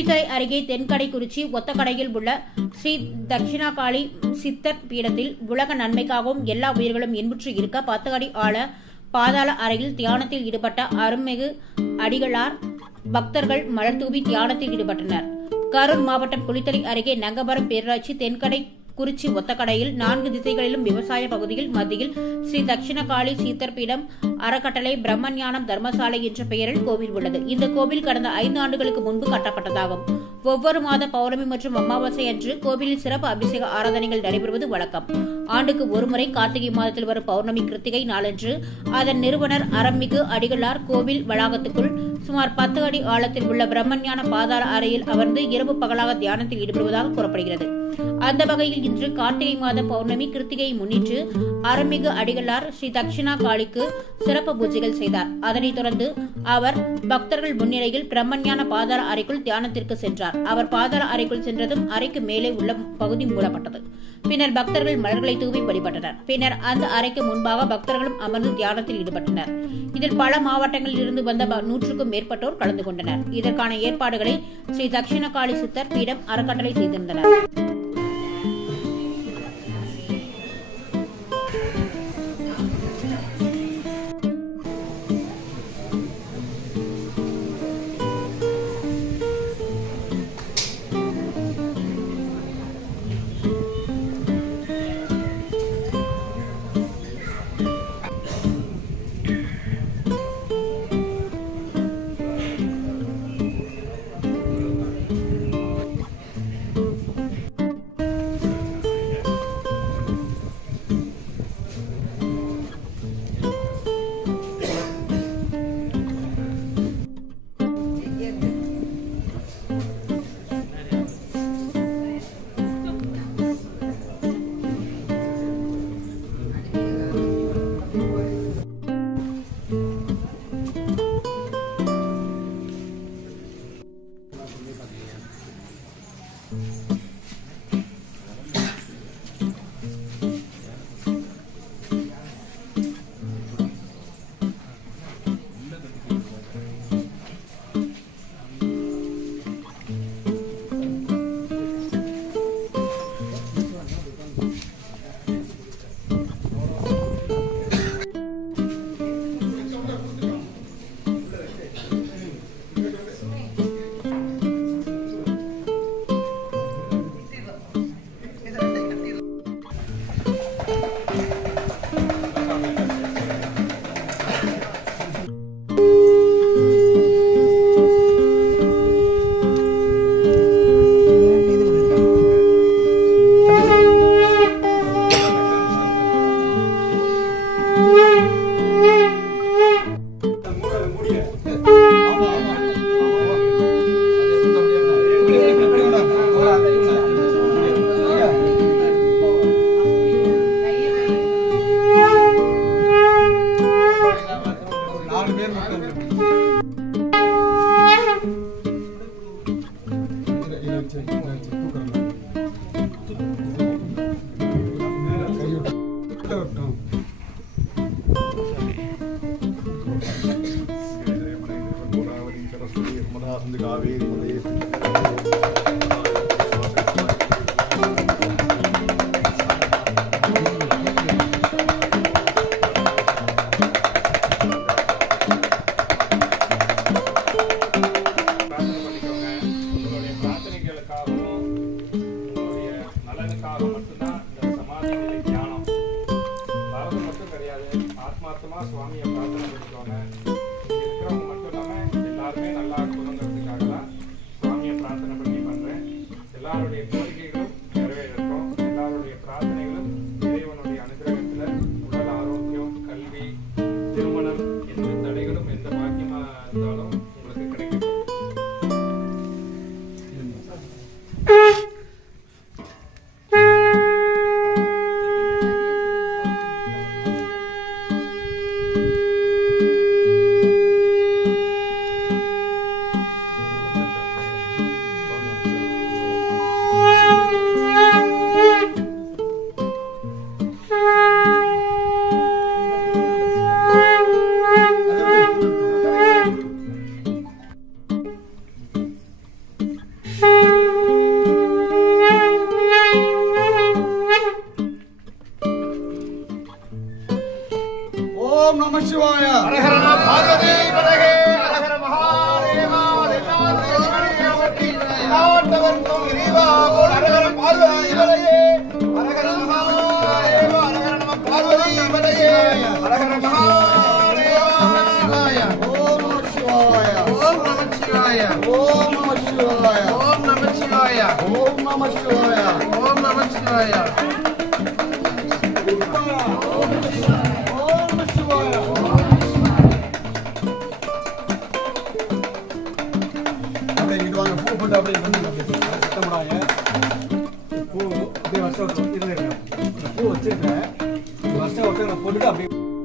குளித்தலை அருகே தென்கடைக்குறிச்சி ஒத்தக்கடையில் உள்ள ஸ்ரீ தட்சிணாகாளி சித்தர் பீடத்தில் உலக நன்மைக்காகவும் எல்லா உயிர்களும் இன்புற்று இருக்க 10 அடி ஆழ பாதாள அறையில் தியானத்தில் ஈடுபட்ட அருள்மிகு அடிகளார் பக்தர்கள் மலர் தூவி தியானத்தில் ஈடுபட்டனர். கரூர் மாவட்டம் குளித்தலை அருகே நங்கபுரம் பேரூராட்சி தென்கடை குறிச்சி ஒத்தக்கடையில் 4 திசைகளிலும் விவசாய பகுதியில் மத்தியில் ஸ்ரீ தட்சிணகாளி சீத்தர் பீடம் அறக்கட்டளை பிரம்மஞானம் தர்மசாலை என்ற பெயரில் கோவில் உள்ளது. இந்த கோவில் கடந்த 5 ஆண்டுகளுக்கு முன்பு கட்டப்பட்டதாகும். ஒவ்வொரு மாத பௌர்ணமி மற்றும் அமாவாசை அன்று கோவிலில் சிறப்பு அபிஷேக ஆராதனைகள் நடைபெறுவது வழக்கம். ஆண்டுக்கு ஒருமுறை கார்த்திகை மாதத்தில் வரும் பௌர்ணமி கிருத்திகை நாளன்று அதன் நிறுவனர் அருள்மிகு அடிகளார் கோவில் வளாகத்துக்குள் சுமார் 10 அடி ஆழத்தில் உள்ள பிரம்மஞான பாதாள அறையில் அமர்ந்து இரவு பகலாக தியானத்தில் ஈடுபடுவதாக கூறப்படுகிறது. அந்த வகையில் இன்று கார்த்திகை மாதம் பௌர்ணமி கிருத்திகையை முன்னிட்டு அருள்மிகு அடிகளார் ஸ்ரீ தட்சிணா காளிக்கு சிறப்பு பூஜைகள் செய்தார். அதனைத் தொடர்ந்து அவர் பக்தர்கள் முன்னிலையில் பிரம்மஞான பாதாள அறைக்குள் தியானத்திற்கு சென்றார். அவர் பாதாள அறைக்குள் சென்றதும் அறைக்கு மேலே உள்ள பகுதி மூடப்பட்டது. பின்னர் பக்தர்கள் மலர்களை தூவி வழிபட்டனர். பின்னர் அந்த அறைக்கு முன்பாக பக்தர்களும் அமர்ந்து தியானத்தில் ஈடுபட்டனர். இதில் பல மாவட்டங்களில் இருந்து வந்த 100க்கும் மேற்பட்டோர் கலந்து கொண்டனர். இதற்கான ஏற்பாடுகளை ஸ்ரீ தட்சிணகாளி சித்தர் பீடம் அறக்கட்டளை செய்திருந்தனர். சுவாமியை பிரார்த்தனை பண்ணிக்கோங்க. இருக்கிறவங்க மட்டும் இல்லாமல் எல்லாருமே நல்லா இருக்கணுங்கிறதுக்காக தான் சுவாமியை பிரார்த்தனை பண்ணி பண்றேன். எல்லாருடைய கோரிக்கைகளும் நிறைவேறட்டும். எல்லாருடைய பிரார்த்தனைகளும் இறைவனுடைய அனுகிரகத்துல உடல் ஆரோக்கியம், கல்வி, திருமணம், எந்த தடைகளும் எந்த பாக்கியமா இருந்தாலும் உங்களுக்கு கிடைக்கும். சிவாய ஹரஹர பார்வதி பதகே ஹரஹர மகாதேவா நாட்டவர்க்கும் இறைவா போல் ஹரஹர பார்வதி பதகே ஹரஹர மகாதேவா ஹரஹர நம பார்வதி பதகே ஹரஹர மகாதேவா சிவாய ஓம் நம சிவாய ஓம் நம சிவாய ஓம் நம சிவாய ஓம் நம சிவாய ஓம் நம சிவாய ஓம் நம சிவாய போட்டு